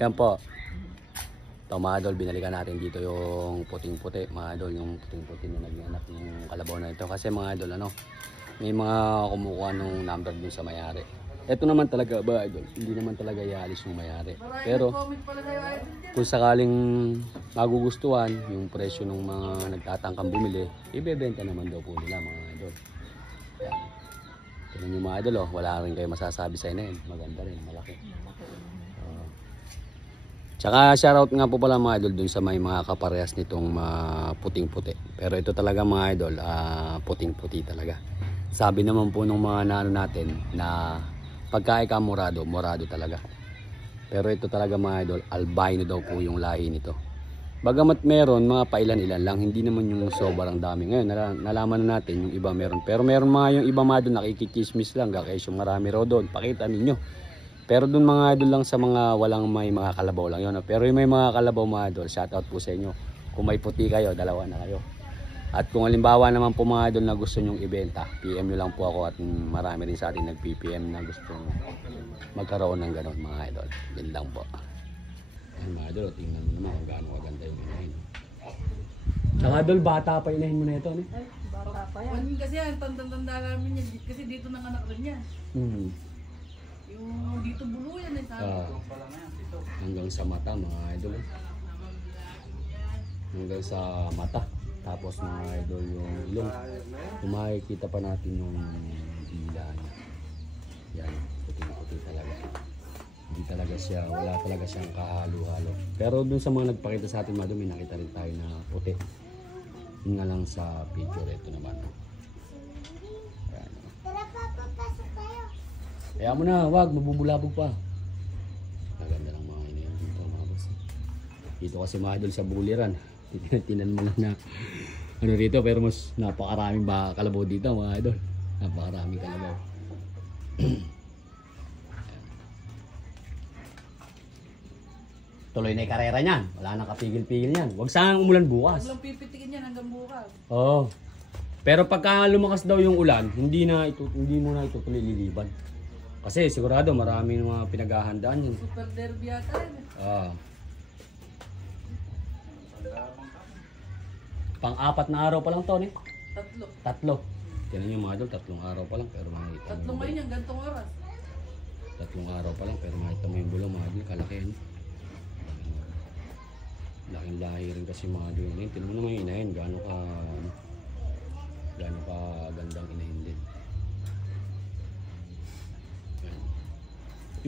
Yan po. Ito mga idol, binalikan natin dito yung puting-puti. Mga idol, yung puting-puti na naghanap ng kalabaw na ito. Kasi mga idol, ano, may mga kumukuha ng number dun sa mayari. Ito naman talaga ba idol, hindi naman talaga ialis yung mayari. Pero kung sakaling magugustuhan yung presyo ng mga nagtatangkang bumili, ibebenta naman daw po nila mga idol. Yan. Tignan yung mga idol, oh, wala rin kayo masasabi sa inyo. Maganda rin, malaki. Tsaka shoutout nga po pala mga idol dun sa may mga kaparehas nitong puting-puti. Pero ito talaga mga idol, puting-puti talaga. Sabi naman po nung mga naano natin na pagka ika morado, morado talaga. Pero ito talaga mga idol, albino daw po yung lahi nito. Bagamat meron mga pailan-ilan lang, hindi naman yung sobrang dami. Ngayon nalaman na natin yung iba meron. Pero meron mga yung iba mga doon nakikichismis lang, guys, yung marami raw doon. Pakita ninyo. Pero doon mga idol lang sa mga walang may mga kalabaw lang yun. Pero yung may mga kalabaw mga idol, shoutout po sa inyo. Kung may puti kayo, dalawa na kayo. At kung halimbawa naman po mga idol na gusto nyong ibenta, PM nyo lang po ako at marami rin sa atin nag-PPM na gusto magkaroon ng ganon mga idol. Yan lang po. Yan mga idol, tingnan mo naman kung gaano kaganda yung inahin. Saka idol, bata pa inahin mo na ito. Ano? Ay, bata pa yan. Kasi yan, tanda-tanda namin yan. Kasi dito nanganak rin yan. Yung dito bulo yan eh sabi. Hanggang sa mata mga idol. Hanggang sa mata. Tapos mga idol yung ilong. Kung makikita pa natin yung dila niya. Yan, puti-puti talaga. Hindi talaga siya, wala talaga siyang kahalo-halo. Pero dun sa mga nagpakita sa atin mga may nakita rin tayo na puti. Yun nga lang sa picture ito naman. Yan. Kaya mo na, wag, mabubulabog pa. Maganda lang mga inayin dito mga boss. Dito kasi mga idol sa buliran. Tinan mo lang na ano rito, pero mas napakaraming kalabaw dito mga idol. Napakaraming kalabaw. Tuloy na yung karera niyan. Wala nang kapigil-pigil niyan. Huwag sanang umulan bukas. Walang pipitikin yan hanggang bukas. Oo. Pero pagka lumakas daw yung ulan, hindi mo na ito tuloy liliban. Kasi sigurado marami ng mga pinaghahandaan yun. Super derby yata yan. Pang-apat na araw pa lang to, eh. Tatlo. Tinan nyo mga idol, 3 araw pa lang pero makikita mo. Tatlong ngayon yan, gantong oras. 3 araw pa lang pero makikita mo yung bulong mga idol, kalaki yun. Laking lahi rin kasi mga idol yun. Tinan mo naman yung inahin, gaano ka gandang inahin din.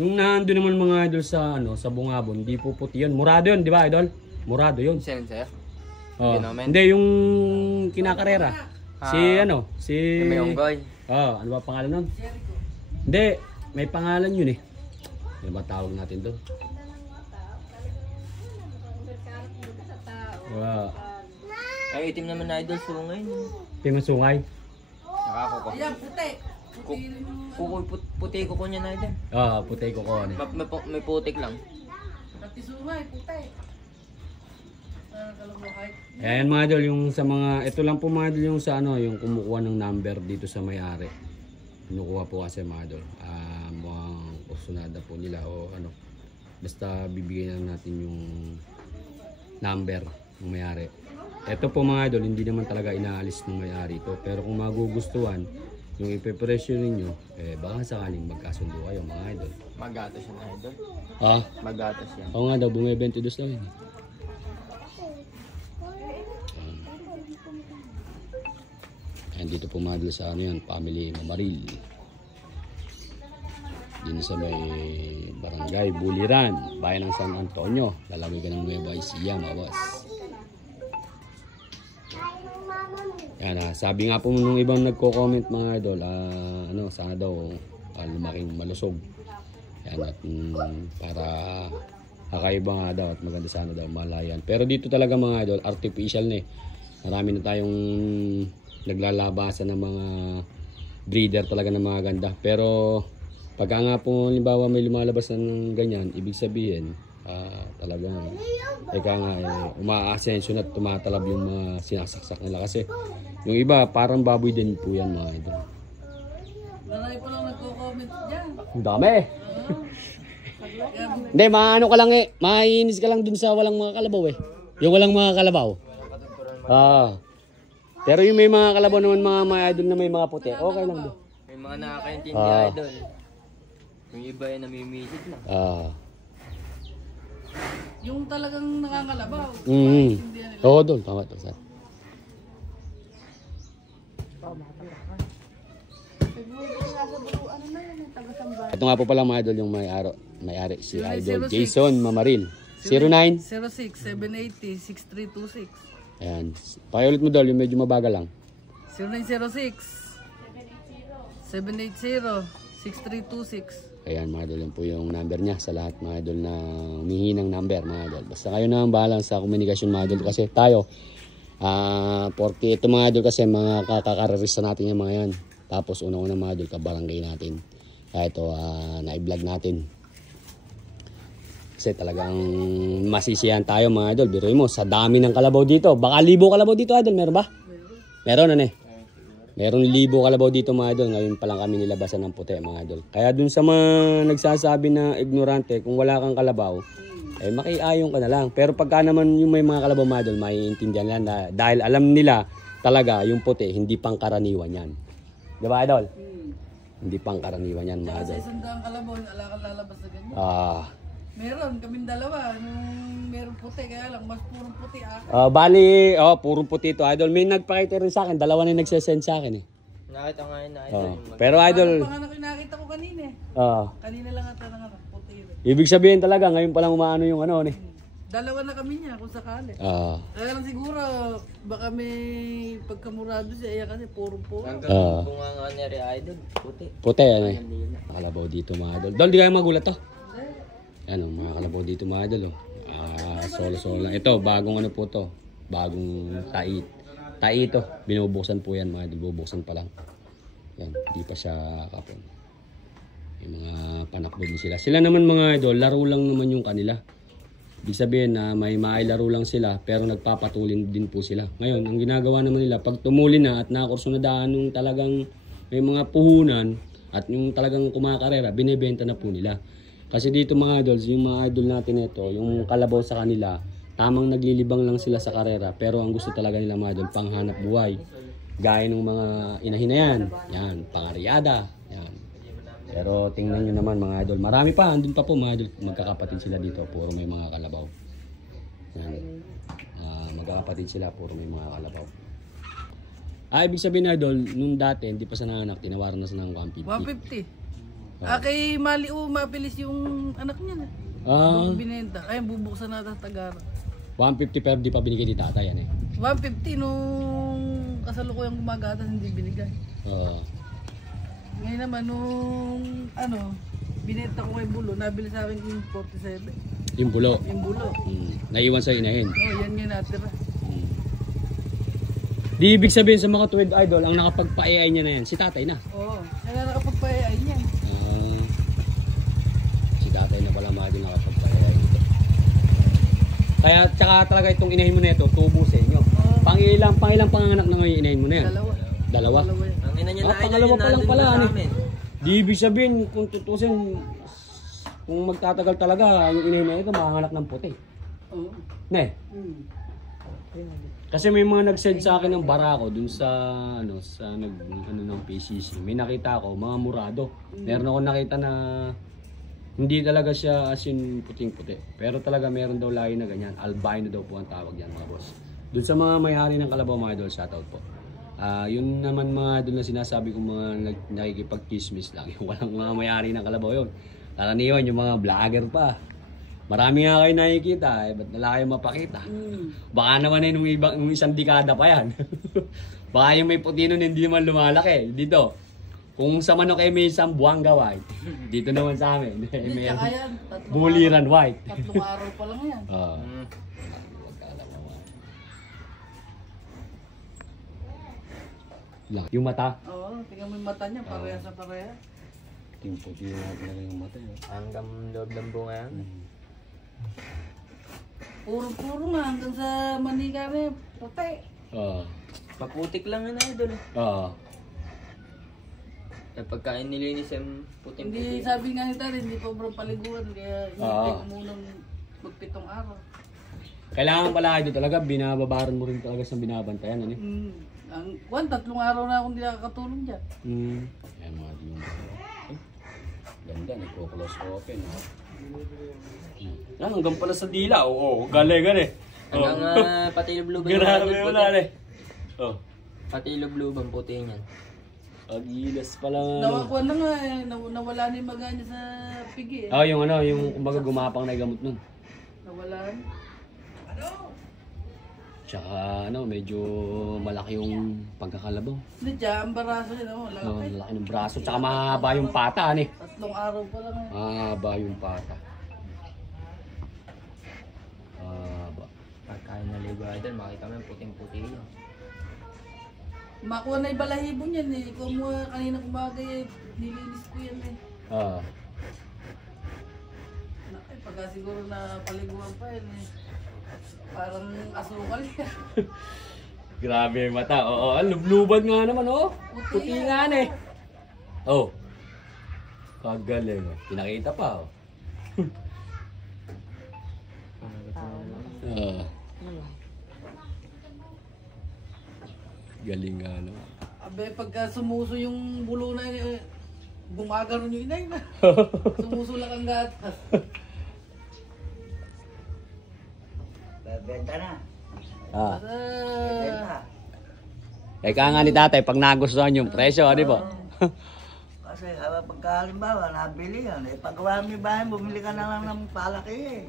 Yung nandun naman mga idol sa sa bungabon, hindi po puti yun. Murado yun, di ba idol? Murado yun. Sino sa'yo? Oh. Hindi, yung kinakarera. Si May unggoy. ano ba pangalan nun? Hindi, may pangalan yun eh. Ano ba tawag natin doon? Ay, itim naman na idol, sungay. Pimasungay? Nakakuko. Ayan, puti. Puti ko niya na idol. Puti ko ko. May putik lang. Pati sumay, puti. Ayan mga idol, yung sa mga, ito lang po mga idol yung sa yung kumukuha ng number dito sa may-ari. Kinukuha po kasi mga idol. Mukhang kusunada po nila o basta bibigyan natin yung number ng may-ari. Ito po mga idol, hindi naman talaga inaalis ng may-ari ito. Pero kung magugustuhan, yung ipipresyo ninyo, baka sakaling magkasundo kayo mga idol. Magatas yan idol. Magatas yan. Oo nga daw, bumay 22 daw yun. Ayan, dito po mga idol sa yan, family Mamaril. Dito sa may barangay Buliran, bayan ng San Antonio, lalawigan ng Nueva Ecija mga boss. Yan, sabi nga po nung ibang nagko-comment mga idol, sana daw lumaking malusog. Yan, at para kakaiba nga daw at maganda sana daw malayan. Pero dito talaga mga idol, artificial na eh. Marami na tayong naglalabasan ng mga breeder talaga ng mga ganda. Pero pagka nga po halimbawa may lumalabas ng ganyan, ibig sabihin talagang umaasenso na tumatalab yung mga sinasaksak nila. Kasi yung iba parang baboy din po yan mga idol. Marami pa lang nagko-comment dyan. Ang dami! Kaya Hindi, maano ka lang eh. Maiinis ka lang dun sa walang mga kalabaw eh. Yung walang mga kalabaw. Pero yung may mga kalabaw naman mga idol na may mga puti, okay lang doon. May mga nakakaintindi idol. Yung iba ay namimisit na. Yung talagang nakakalabaw. Oo, doon. Tama to, sir. Ito nga po pala mga idol yung may-ari si Idol Jason Mamaril. 09 06-780-6326. Ayan. Pakiulit mo dol, yung medyo mabagal lang. 0906-780-6326. Ayan mga idol, yan po yung number niya sa lahat mga idol na humihingi ng number mga idol. Basta kayo na ang bahala sa komunikasyon mga idol kasi tayo, porque ito mga idol kasi mga kakakararista natin yung mga yan. Tapos una-una mga idol, kabarangay natin. Kaya ito, na-vlog natin. Kasi talagang masisiyahan tayo mga idol. Biruin mo, sa dami ng kalabaw dito. Baka 1,000 kalabaw dito idol, meron ba? Meron ano eh. Meron 1,000 kalabaw dito mga idol. Ngayon pa lang kami nilabasan ng puti mga idol. Kaya dun sa mga nagsasabi na ignorante, kung wala kang kalabaw, eh makiayon ka na lang. Pero pagka naman yung may mga kalabaw mga idol, maiintindihan lang na, dahil alam nila talaga yung puti, hindi pangkaraniwan yan. Di ba idol? Hindi pangkaraniwan yan mga idol. Sa isang daang kalabaw, wala kang lalabas na ganyan. Meron kaming dalawa. Meron puti, kaya lang, mas purong puti bali, purong puti ito idol. May nagpakita rin sa akin, dalawa na nagsesend sa akin eh. Nakita nga yun na idol. Pero idol, Panganak yung nakita ko kanina eh. Kanina lang ata ng puti rin. ibig sabihin talaga, ngayon pa lang umaano yung ano eh. Dalawa na kami niya kung sakali. Kaya lang siguro, baka may pagkamurado siya, kasi puro-puro. Hanggang bunga nga nere idol, puti. Puti ano eh. Kalabaw dito mga idol. Dol, di kayo magulat to. Ano, mga kalabaw dito mga idol. Solo-solo lang. Ito, bagong ano po to. Bagong tai. Tai ito. Binubuksan po yan mga idol. Bubuksan pa lang. Yan, di pa siya kapon. May mga panakbo din sila. Sila naman mga idol, laro lang naman yung kanila. Ibig sabihin na may mailaro lang sila pero nagpapatulin din po sila. Ngayon, ang ginagawa naman nila, pag tumuli na at nakurso na daan nung talagang may mga puhunan at yung talagang kumakarera, binibenta na po nila. Kasi dito mga idols, yung mga idol natin ito, yung kalabaw sa kanila, tamang naglilibang lang sila sa karera. Pero ang gusto talaga nila mga idol, panghanap buhay. Gaya ng mga inahin na yan. Yan, pangaryada. Yan. Pero tingnan nyo naman mga idol. Marami pa, andun pa po mga idol. Magkakapatid sila dito, puro may mga kalabaw. Yan. Magkakapatid sila, puro may mga kalabaw. Ibig sabihin idol, nung dati, hindi pa sa nanganak, tinawaran na sa ng 150. 150. Kay Maliu, mapilis yung anak niya na. Binenta. Ay, bubuksan na sa Tagara. 150 pero di pa binigay ni tatay yan eh. 150 nung kasalukuyang gumagatas hindi binigay. Ngayon naman nung binenta ko kay Bulo, nabili sa akin yung 47. Yung bulo? Yung bulo. Naiwan sa inahin? Yan nga natira. Di ibig sabihin sa mga tuwid idol, ang nakapagpa-AI niya na yan, si tatay na? Kaya nakapagpa-AI niya. Si tatay na pala mga din nakapagpa-AI nito. Kaya tsaka talaga itong inahin mo na ito, tubo sa inyo. Pangilang panganganak na ngayon inahin mo na yan? Dalawa? Ang ina niya na idol, pangalawa pa lang pala. Di ibig sabihin, kung tutusin, kung magtatagal talaga, yung inahin na ito, makanganak ng puti. Ne? Kasi may mga nag-send sa akin ng barako dun sa ng PCC. May nakita ako mga murado. Meron ako nakita na hindi talaga siya as in puting-puti. Pero talaga meron daw lahi na ganyan. Albino daw po ang tawag yan mga boss. Dun sa mga may-ari ng kalabaw mga idol, shoutout po. Yun naman mga idol na sinasabi kong mga nakikipag-chismis lang. Yung walang mga may-ari ng kalabaw yun. Karaniwan yung mga vlogger pa. Marami nga kayo nakikita, ba't nala kayo mapakita? Baka naman nung isang dekada pa yan. Baka yung may puti nun hindi naman lumalaki. Dito, kung sa manok may isang buwangga white, dito naman sa amin, may buliran white. 3 araw pa lang yan. Yung mata? Tingnan mo yung mata niya, pareha sa pareha. Yung puti yung mata. Hanggang loob ng bunga yan. Puro nga hanggang sa manika na puti. Paputik lang yun idol. Eh, pagkain nilinis yung puting-puti. Hindi, sabi nga ni Tari, hindi pa sobrang paliguan. Kaya hindi ko munang magpitong araw. Kailangan pala idol talaga, binababaran mo rin talaga sa binabantayan. Ano? Ang 3 araw na akong hindi nakakatulong dyan. Ayan mga idol. Ganda, nagko-close open. Yan, hanggang pala sa dila. Oo, galing. Hanggang pati lubluban. Grabe wala eh. Oh. Pati lubluban puti niyan. Agilas pala nga. Nawakuha na nga eh. Nawala na yung maga niya sa pigi eh. Yung kumbaga gumapang na gamot nun. Nawala na. Tsaka medyo malaki yung pagkakalabaw. Hindi dyan, ang baraso niya naman. Malaki ng braso, tsaka mahaba yung pata, 3 araw pa lang eh. Mahaba yung pata. Mahaba. Pagkain na ligo idol, makita mo yung puting-puti yun. Makuha na yung balahibo niyan eh. Kumuha kanina kumagay eh. Nilinis ko yan eh. Pagka siguro na paliguan pa yan eh. Parang asukal yan. Grabe yung mata. Oo, lubluban nga naman, oh. Puti nga na eh. Oh. Kagaling. Pinakita pa, oh. Galing nga naman. Abe, pagka sumuso yung bulo na yun, gumagano yung inay na. Sumuso lang ang gatas. Benta na. Ah. Eka nga ni tatay, pag nagustuhan yung presyo, ano po? Kasi pagka halimbawa, nabili yan. Eh, paggawa mo yung bahay, bumili ka na lang ng palaki eh.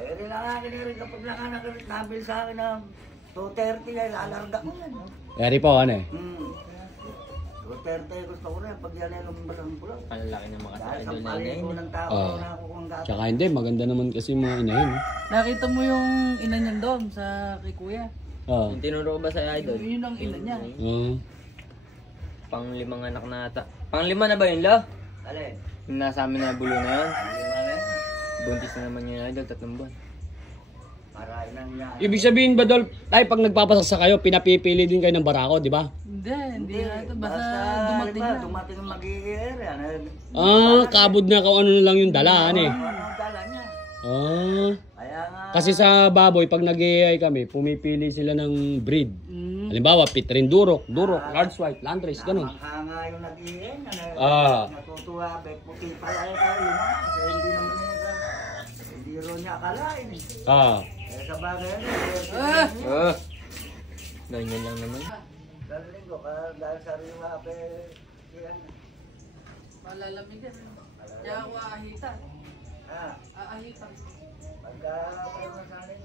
Eh, rin lang akin rin kapag nabili sa akin ng 230 ay lalarga ko yan. Eri po, ano eh? 230 gusto ko rin. Pag yan ay lumbarang pulo. Ang laki ng mga Dahil idol sa na paligo yun. ng tao na ako kung gato. Tsaka hindi, maganda naman kasi mga inahin. Nakita mo yung ina niyan doon sa kay kuya. Oo. Yung tinuro ko ba sa idol? Yun ang ina niya. Pang-5 anak na ata. Pang-5 na ba yun, lo? Alin? Yung nasa amin na bulo na yun. Lima na yun. Buntis na naman yun, idol, 3 buwan. Marami nang yan. Ibig sabihin ba, Dol, ay pag nagpapasaksa kayo, pinapipili din kayo ng barako, di ba? Hindi na ito. Basta dumating halimbawa, na. dumating ang mag-i-air yan. Kabod na kung ano na lang yung dala, ano eh. Ano ang dala niya? Kaya nga. Kasi sa baboy, pag nag-AI kami, pumipili sila ng breed. Halimbawa, Pitrin Durok, Large White, Landrace, ganun. Hanga yung nag-iin, natutuwa, puti pala tayo, kasi hindi naman hindi ro niya akalain. Eh sa bagay yan, Ganyan lang naman. dadaling ko, dahil sa riwa, yan. Malalamig yan. Kaya ako aahitan. Ha, Aahitan. pagka mayroon sa akin